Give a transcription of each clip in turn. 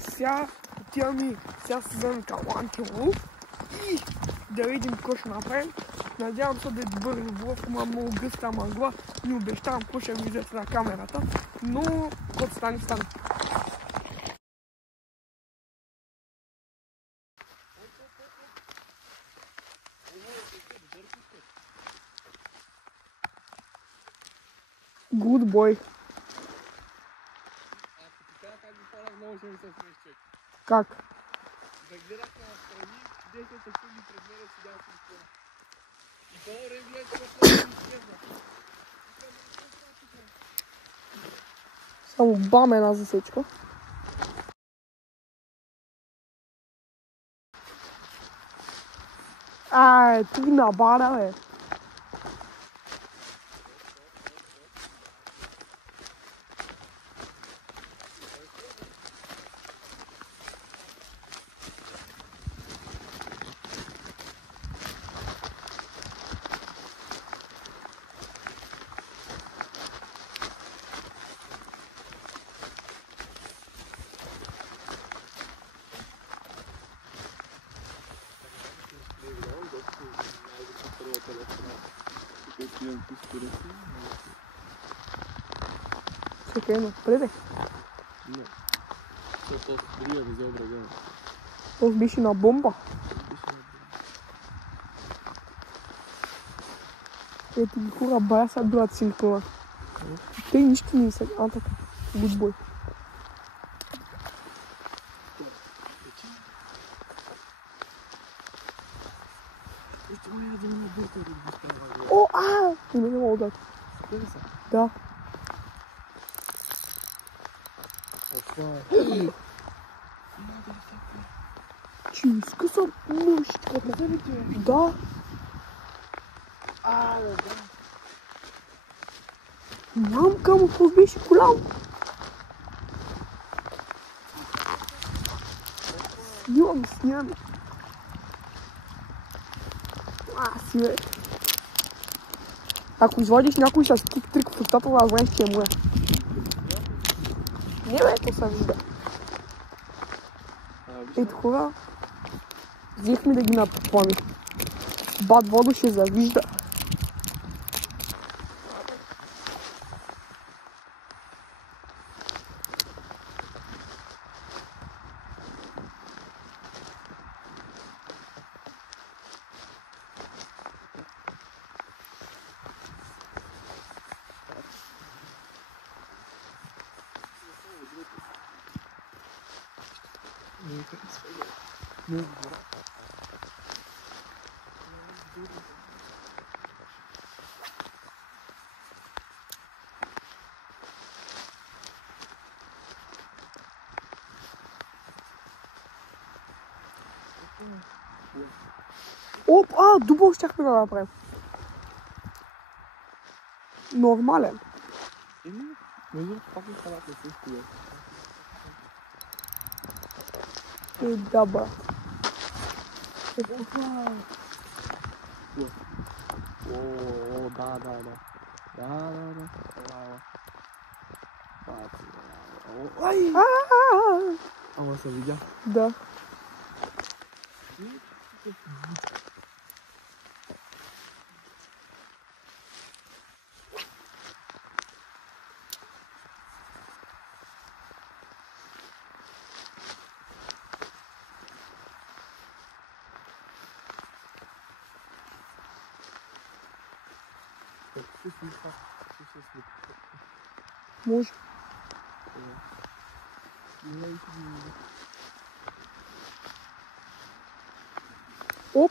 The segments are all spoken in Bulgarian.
Сега отиваме, сега се вземем каланче лов и да видим какво ще направим. Надявам се да е добър лов, има много гъста мъгла. Не обещавам какво ще видите на камерата, но каквото стане, стане. Good boy. Как? Да гледах настрани, 10 секунди пред мене седял съм това. И по-добре гледах това изчезна. Само бам една засечка. Ти набара, бе. Чакай, напред. Не. Защото другия взе образено. Това беше на бомба. Ето ги хора, бая са билат синкова. Те нищо не са. Така. Good boy. Не мога да. Да. Чиска съм мъжката. Да. Мамка му какво беше голям. Снимам. Си бе. Ако извадиш някой с трик в устата, да знаеш, че е моя. Не бе, ето се вижда. Ето хора, взехме да ги напъпваме. Бат Водо ще завижда. Дубъл щяхме да направим. Нормален. Да, ба. Ама се видя? Да. Може. Оп!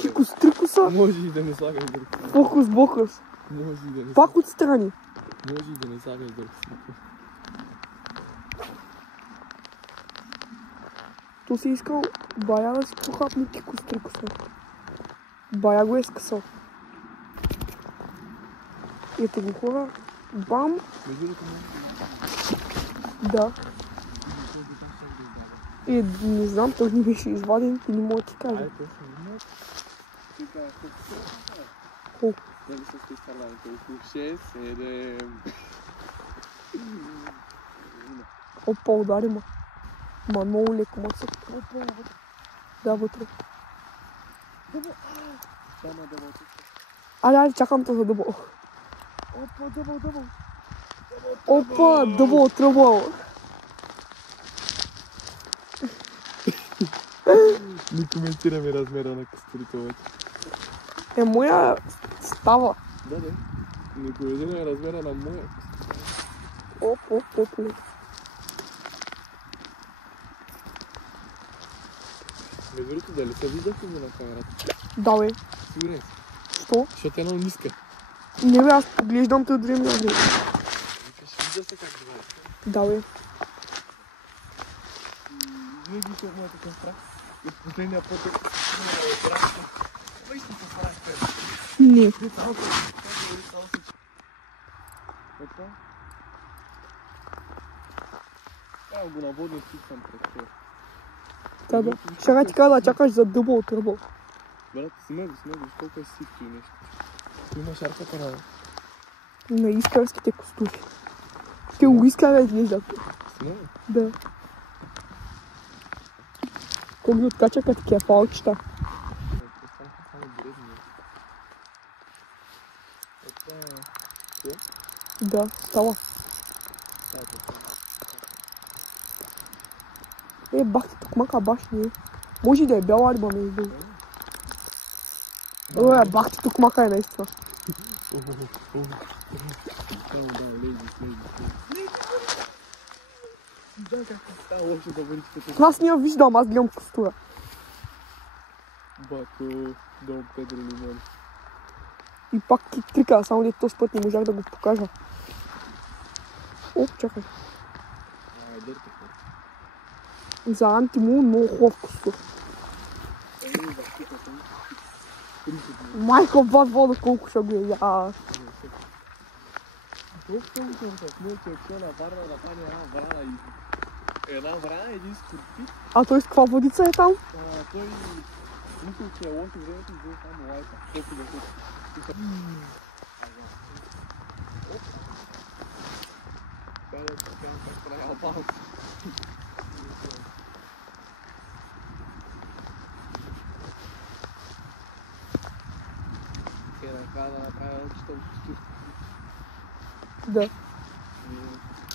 Чикус, трикуса. Може и да не слагаш друг. Фокус, бокус. Може и да не Пак отстрани. Може и да не слагаш друг. То си искал бая да си похапне тикус, трикуса. Бая го е скъсал. Ето го хора. Бам! Да. Не знам, той не беше изваден и не мога да ти кажа. Колко? Дали са стои старланите? Около 6, 7... Опа, удари ма. Ма много леко ма се. Да, вътре. Няма дъбъл. Айде, чакам те за дъбъл. Опа, дъбъл. Опа, дъбъл, тръбъл. Не коментираме размера на кастрите обаче. Моя става. Да. Не коментираме размера на моя Оп. Между другото, дали се виждахте ми на камерата? Да, бе. Сигурен си. Що? Защото е много ниска. Не бе, аз поглеждам те дори на време. Викаш, вижда се как това е. Да, бе. Винаги ще от моята страх. От последния път е... Виж се съфараш първо. Не. Опа. Evo го на водния стик съм пред това. Да. Сега ти кажа да чакаш за дъбъл тръбъл. Брат, сме го, колко е ситко и нещо. Tu има шарката На искарските костури. Те го искара изглеждат. Сме го? Да. Колко ги откача като кефалчета. Да, става. Бах ти тук мака баш не е. Може да е бяла риба между. Бах ти тук мака е наистина. Аз не я виждам, аз гледам костура. Бато, Дом Педро Лимон. И пак трика, само не този път не можах да го покажа. О, чакай. За антимун много хубав костур. Майко, бат вода колко ще го е. Една врана, един скорпит. А той с каква водица е там? Той мисля, че е лошо времето и взе само лайка. Колко да ходи. Е, накрая да направя очите от костюр. Да.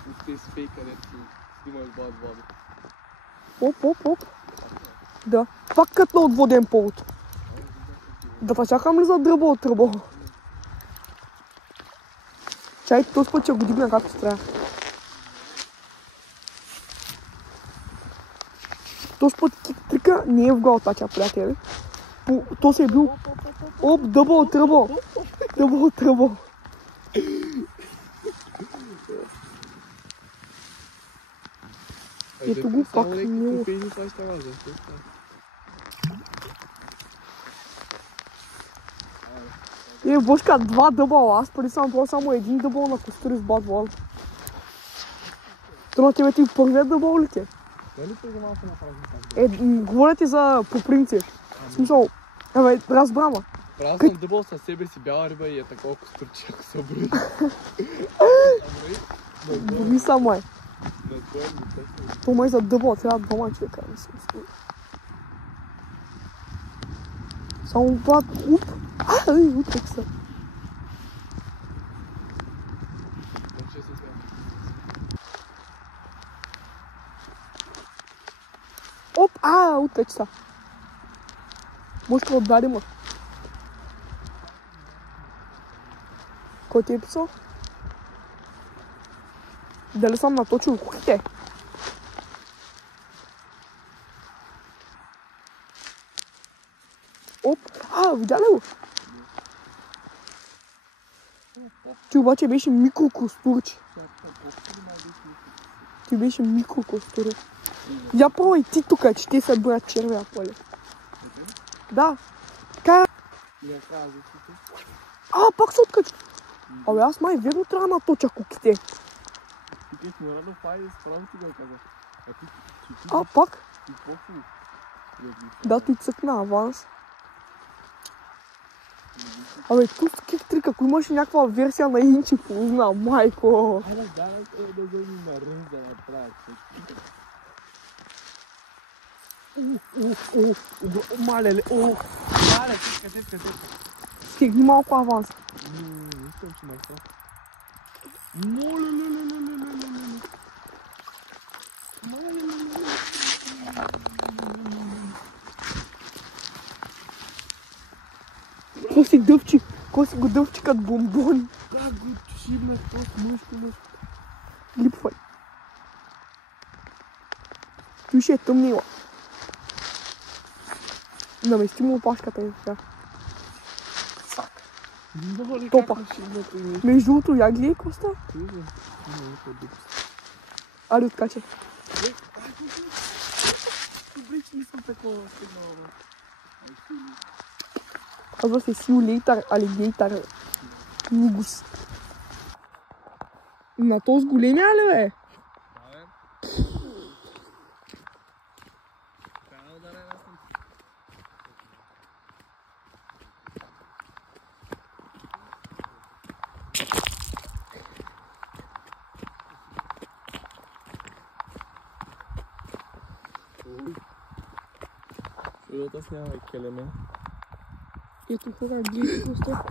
От тези фейк, където снимаш баз вода. Оп. Да. Пак като на отводен повод. Да почакам ли за дръба от тръба? Чай, този път ще го дигна както трябва. Този път кик-трика не е в галтача, приятели. То се е бил... Оп, дъбъл тръбъл. Дъбъл тръбъл. Ето го пак мило. Бошка, два дъбъла. Аз преди съм това само един дъбъл на костури с бат вода. То на тебе ти първият дъбъл ли те? Дали преди малко направи? Говоря ти за по принцип. В смисъл, разбрама. Правил съм дъбъл със себе си бяла риба и е такова костурче, ако се брои. Брои са май. То май за дъбъл трябва двама човека да се стои. Само бат, уп! Утрек са. Оп! Утрек са. Може да отдаде ма. Кой ти е писал? Дали съм наточил кухите? Оп! Видя ли го? Ти обаче беше микрокостурче. Ти беше микрокостур. Я пробвай ти тук, че те се броят червя поле. Да. Пак се откачи. Абе, аз май верно трябва да наточа куките. Пак? Да, той цъкна аванс. Абе, tu как трика, ако имаш някаква версия на Инчи Фузна, майко. Айде, да вземи рънз да направя. Малеле, мале, тетка. Стигни малко аванс. Не искам, че махта. Малеле. Коси дъвчик, коси го дъвчикът бомбон. Как го шибнах то с мъжко. Липвай. Той ще е тъмнила. Намести му опашката и така. Топа. Между другото, я гледай, Коста. Аре, откачай. Добре, че не съм такова стигнала. Казва се симулейтър, алигейтър. Нигус. На този големия ли, бе? Да, бе. Трябва да ударя съм. Шурата сняма келеме. Ето хора, гледай, Коста.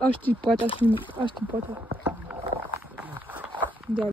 Аз ще ти пратя. Да.